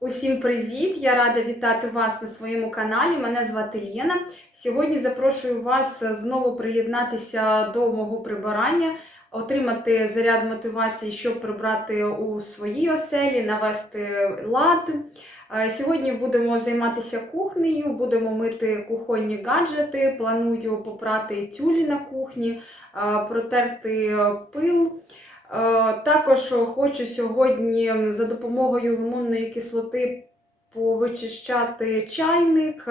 Усім привіт! Я рада вітати вас на своєму каналі. Мене звати Лєна. Сьогодні запрошую вас знову приєднатися до мого прибирання, отримати заряд мотивації, щоб прибрати у своїй оселі, навести лад. Е, Сьогодні будемо займатися кухнею, будемо мити кухонні гаджети. Планую попрати тюлі на кухні, е, протерти пил. Е, Також хочу сьогодні за допомогою лимонної кислоти повичищати чайник,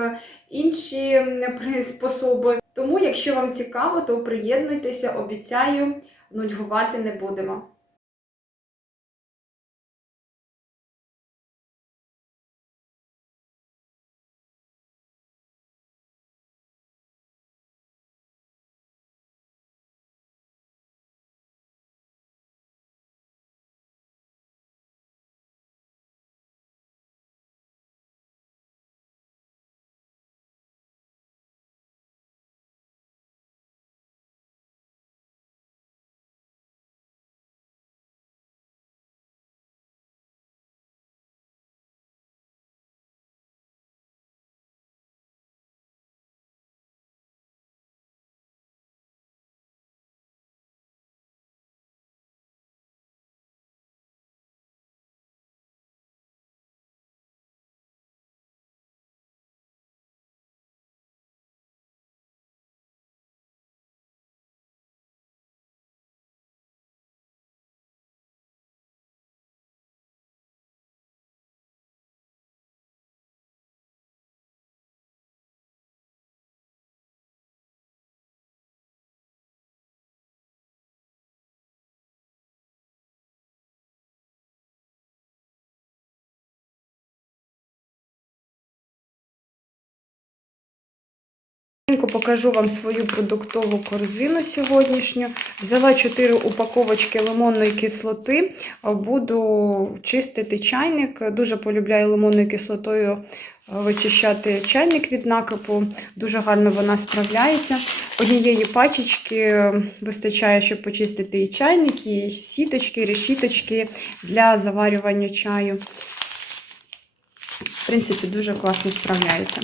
інші способи. Тому, якщо вам цікаво, то приєднуйтеся, обіцяю, нудьгувати не будемо. Швиденько покажу вам свою продуктову корзину сьогоднішню. Взяла 4 упаковочки лимонної кислоти. Буду чистити чайник. Дуже полюбляю лимонною кислотою вичищати чайник від накипу. Дуже гарно вона справляється. Однієї пачечки вистачає, щоб почистити і чайник, і сіточки, і решіточки для заварювання чаю. В принципі, дуже класно справляється.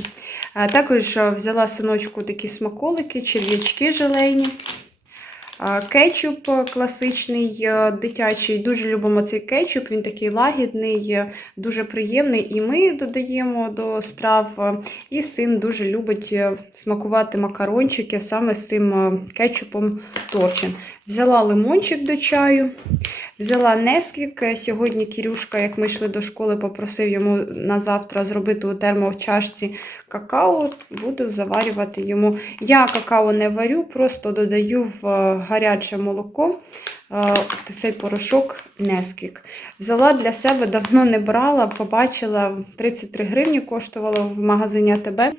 Також е, взяла синочку такі смаколики, черв'ячки желейні, кетчуп е, класичний е, дитячий. Дуже любимо цей кетчуп, він такий лагідний, дуже приємний. І ми додаємо до страв. І син дуже любить смакувати макарончики саме з цим кетчупом торчем. Взяла лимончик до чаю. Взяла Несквік. Сьогодні Кірюшка, як ми йшли до школи, попросив йому на завтра зробити у термочашці какао. Буду заварювати йому. Я какао не варю, просто додаю в е, гаряче молоко е, цей порошок Несквік. Взяла для себе, давно не брала, побачила 33 гривні коштувало в магазині АТБ. Е,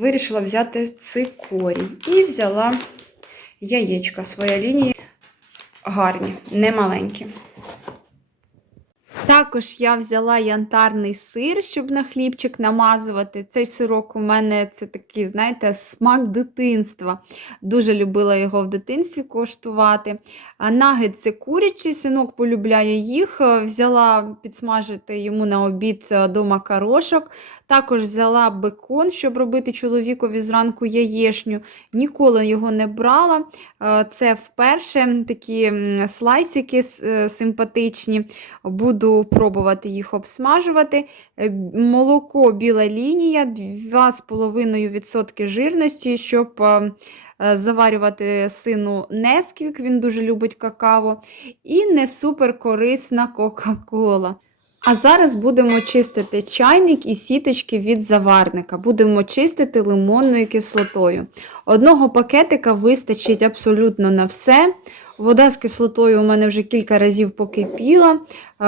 Вирішила взяти цикорій. І взяла яєчка своя лінія. Гарні, не маленькі. Також я взяла янтарний сир, щоб на хлібчик намазувати. Цей сирок у мене це такий, знаєте, смак дитинства. Дуже любила його в дитинстві коштувати. А Нагет це курячий, синок полюбляє їх. Взяла підсмажити йому на обід е, до макарошок. Також взяла бекон, щоб робити чоловікові зранку яєшню. Ніколи його не брала. Е, Це вперше такі слайсики е, симпатичні. Буду пробувати їх обсмажувати. Е, Молоко біла лінія, 2,5% жирності, щоб заварювати сину Несквік, він дуже любить какао. І не супер корисна Кока-Кола. А зараз будемо чистити чайник і сіточки від заварника. Будемо чистити лимонною кислотою. Одного пакетика вистачить абсолютно на все. Вода з кислотою у мене вже кілька разів покипіла,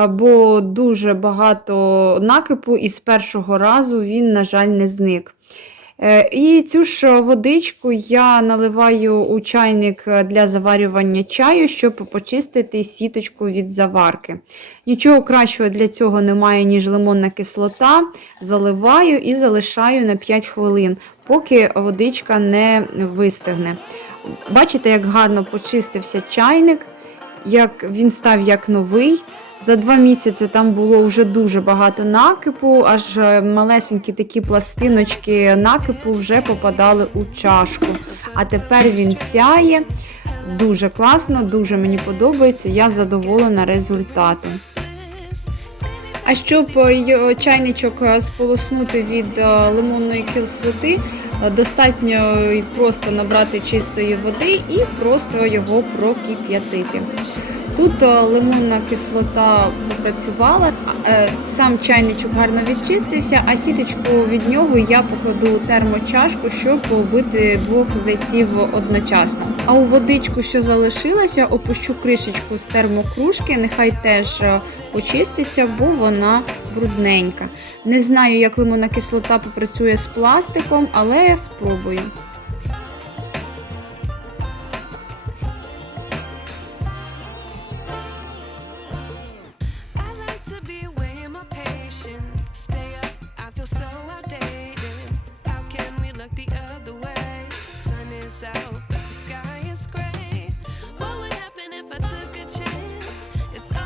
бо дуже багато накипу, і з першого разу він, на жаль, не зник. Е, І цю ж водичку я наливаю у чайник для заварювання чаю, щоб почистити сіточку від заварки. Нічого кращого для цього немає, ніж лимонна кислота. Заливаю і залишаю на 5 хвилин, поки водичка не вистигне. Бачите, як гарно почистився чайник, як він став як новий. За два місяці там було вже дуже багато накипу, аж е, малесенькі такі пластиночки накипу вже попадали у чашку. А тепер він сяє. Дуже класно, дуже мені подобається. Я задоволена результатом. А щоб е, чайничок е, сполоснути від лимонної кислоти, достатньо просто набрати чистої води і просто його прокип'ятити. Тут е, лимонна кислота попрацювала, е, сам чайничок гарно відчистився, а сіточку від нього я покладу у термочашку, щоб побити двох зайців одночасно. А у водичку, що залишилася, опущу кришечку з термокружки, нехай теж е, почиститься, бо вона брудненька. Не знаю, як лимонна кислота попрацює з пластиком, але я спробую.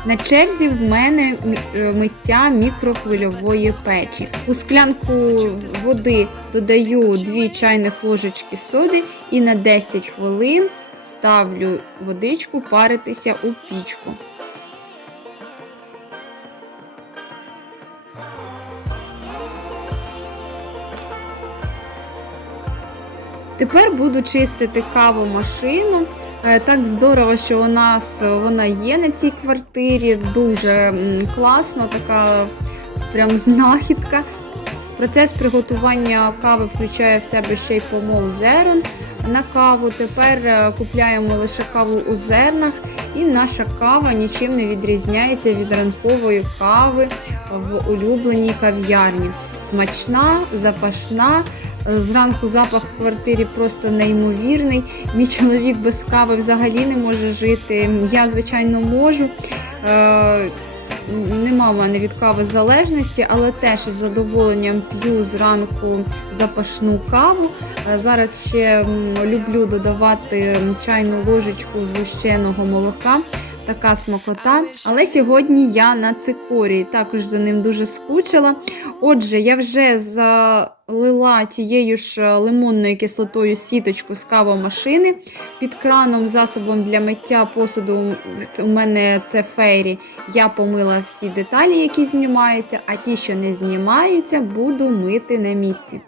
На черзі в мене е, миття мікрохвильової печі. У склянку води додаю 2 чайних ложечки соди і на 10 хвилин ставлю водичку паритися у пічку. Тепер буду чистити кавомашину. Е, Так здорово, що у нас е, вона є на цій квартирі. Дуже класно, така прям знахідка. Процес приготування кави включає в себе ще й помол зерен на каву. Тепер е, купляємо лише каву у зернах, і наша кава нічим не відрізняється від ранкової кави в улюбленій кав'ярні. Смачна, запашна. Е, Зранку запах в квартирі просто неймовірний. Мій чоловік без кави взагалі не може жити. Я, звичайно, можу. Е, Нема в мене від кави залежності, але теж із задоволенням п'ю зранку запашну каву. Е, Зараз ще люблю додавати чайну ложечку згущеного молока. Така смакота. Але сьогодні я на цикорії, також за ним дуже скучила. Отже, я вже залила тією ж лимонною кислотою сіточку з кавомашини. Під краном засобом для миття посуду у мене це фейрі. Я помила всі деталі, які знімаються, а ті, що не знімаються, буду мити на місці.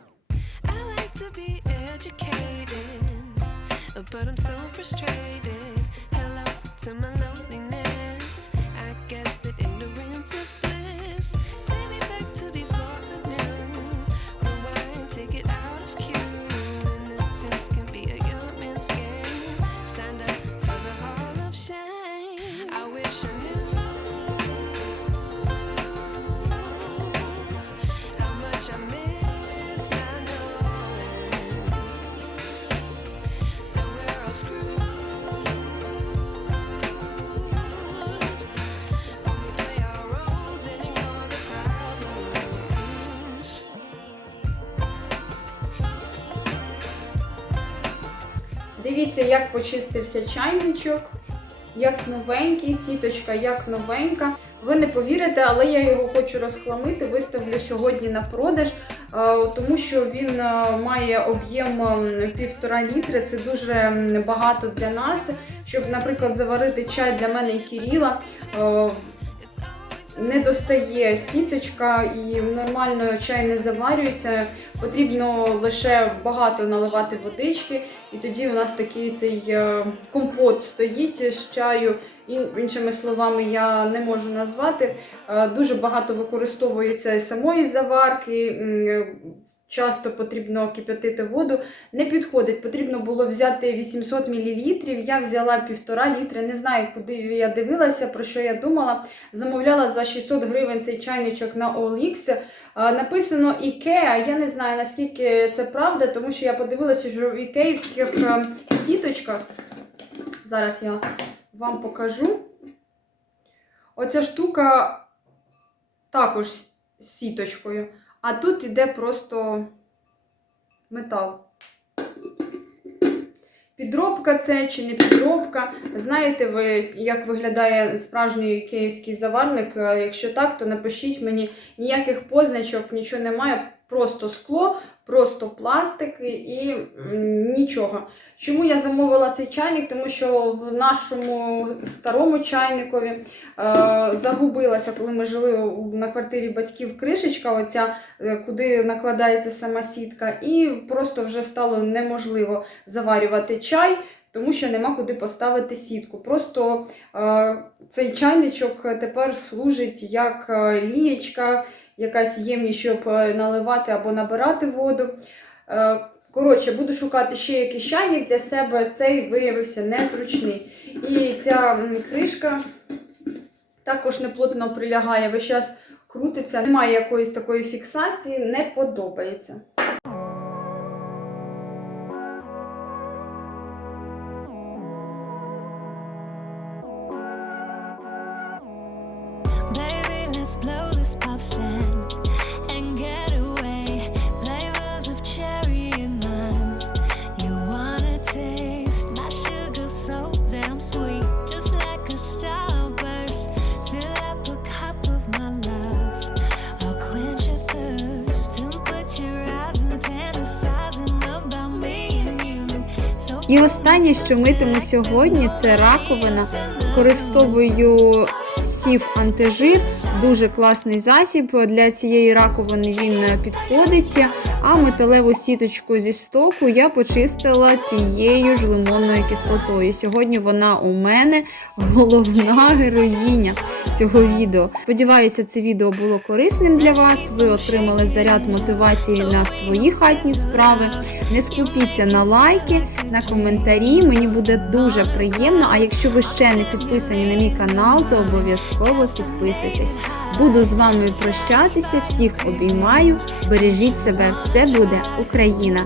But I'm so frustrated. Hello to my loneliness. Francis. Дивіться, як почистився чайничок, як новенький, сіточка як новенька. Ви не повірите, але я його хочу розхламити, виставлю сьогодні на продаж, е, тому що він е, має об'єм півтора літри. Це дуже багато для нас. Щоб, наприклад, заварити чай для мене і Кіріла. Не достає сіточка і нормально чай не заварюється. Потрібно лише багато наливати водички, і тоді у нас такий цей е, компот стоїть з чаю. Іншими словами, я не можу назвати. Е, Дуже багато використовується самої заварки. Е, Часто потрібно кип'ятити воду. Не підходить. Потрібно було взяти 800 мл. Я взяла півтора літри. Не знаю, куди я дивилася, про що я думала. Замовляла за 600 гривень цей чайничок на OLX. Написано IKEA. Я не знаю наскільки це правда, тому що я подивилася, що в ікеївських е, сіточках. Зараз я вам покажу. Оця штука також з сіточкою. А тут іде просто метал. Підробка це чи не підробка? Знаєте ви, як виглядає справжній київський заварник? Е, Якщо так, то напишіть мені ніяких позначок, нічого немає, просто скло, просто пластик і, і нічого. Чому я замовила цей чайник? Тому що в нашому старому чайникові е, загубилася, коли ми жили на квартирі батьків кришечка, оця, е, куди накладається сама сітка, і просто вже стало неможливо заварювати чай, тому що нема куди поставити сітку. Просто е, цей чайничок тепер служить як е, лієчка, якась ємність, щоб е, наливати або набирати воду. Е, Коротше, буду шукати ще якийсь чайник для себе. Цей виявився незручний. І ця кришка також неплотно прилягає, весь час крутиться, немає якоїсь такої фіксації, не подобається. Let's blow this pop stand and get away. Flavors of cherry and lime. You wanna taste my sugar so damn sweet, just like a starburst. Fill up a cup of my love. I'll quench your thirst and put your eyes and fantasizing about me and you. So І останнє, що митиму сьогодні, це раковина. Використовую сів антижир, дуже класний засіб. Для цієї раковини він підходить. А металеву сіточку зі стоку я почистила тією ж лимонною кислотою. Сьогодні вона у мене головна героїня цього відео. Сподіваюся, це відео було корисним для вас. Ви отримали заряд мотивації на свої хатні справи. Не скупіться на лайки, на коментарі. Мені буде дуже приємно. А якщо ви ще не підписані на мій канал, то обов'язково підписуйтесь. Буду з вами прощатися. Всіх обіймаю. Бережіть себе, все буде Україна!